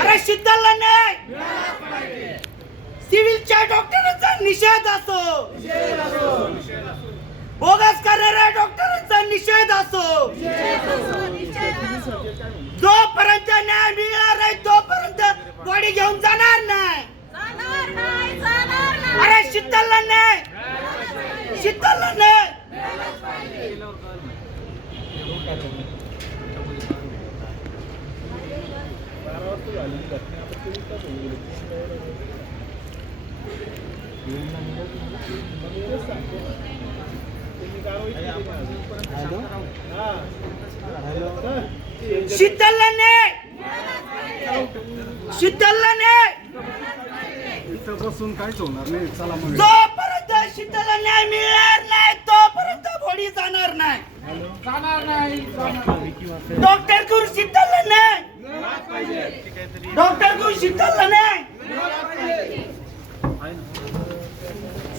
अरे शीतलला न्याय. सिव्हिलच्या डॉक्टरांचा निषेध असो, बोगस करणाऱ्या डॉक्टरांचा निषेध असो. जोपर्यंत न्याय मिळणार नाही तोपर्यंत बॉडी घेऊन जाणार नाही. अरे शीतलला न्याय, शीतलला न्याय. शीतलला न्याय, शीतलला न्याय. इथं बसून काहीच होणार नाही. चला मग. जोपर्यंत शीतलला न्याय मिळणार नाही तोपर्यंत बॉडी जाणार नाही. डॉक्टर करून शीतलला न्याय, डॉक्टर करून शीतलला न्याय.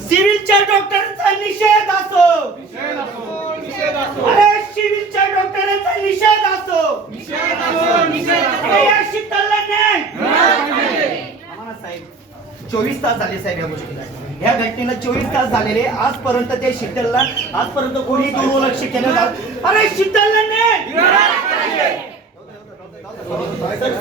सिव्हिलच्या डॉक्टरांचा निषेध असो, अरे सिव्हिलच्या डॉक्टरांचा निषेध असो. अरे या शीतलला न्याय. साहेब 24 तास झाले साहेब या गोष्टीला. या घटनेला 24 तास झालेले. आजपर्यंत ते शीतलला आजपर्यंत कोणी दुर्लक्ष केलं नाही. अरे शीतलला न्याय. सर